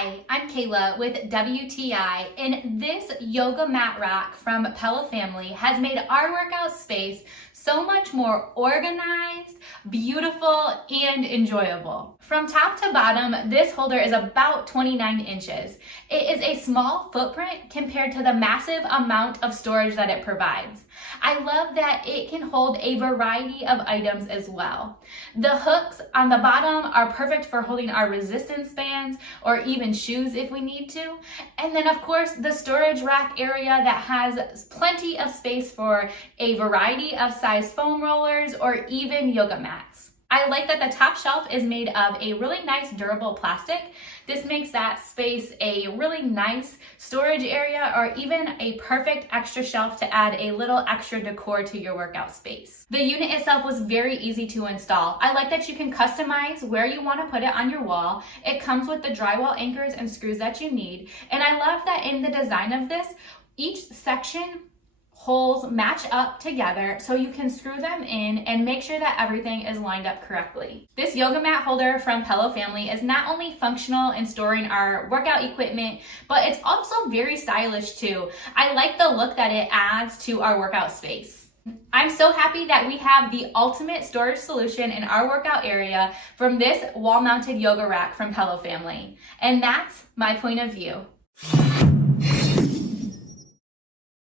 Hi, I'm Kayla with WTI, and this yoga mat rack from PeloFamily has made our workout space so much more organized, beautiful, and enjoyable. From top to bottom, this holder is about 29 inches. It is a small footprint compared to the massive amount of storage that it provides. I love that it can hold a variety of items as well. The hooks on the bottom are perfect for holding our resistance bands or even shoes if we need to. And then of course the storage rack area that has plenty of space for a variety of size foam rollers or even yoga mats. I like that the top shelf is made of a really nice durable plastic. This makes that space a really nice storage area or even a perfect extra shelf to add a little extra decor to your workout space. The unit itself was very easy to install. I like that you can customize where you want to put it on your wall. It comes with the drywall anchors and screws that you need. And I love that in the design of this, each section holes match up together so you can screw them in and make sure that everything is lined up correctly. This yoga mat holder from PeloFamily is not only functional in storing our workout equipment, but it's also very stylish too. I like the look that it adds to our workout space. I'm so happy that we have the ultimate storage solution in our workout area from this wall-mounted yoga rack from PeloFamily. And that's my point of view.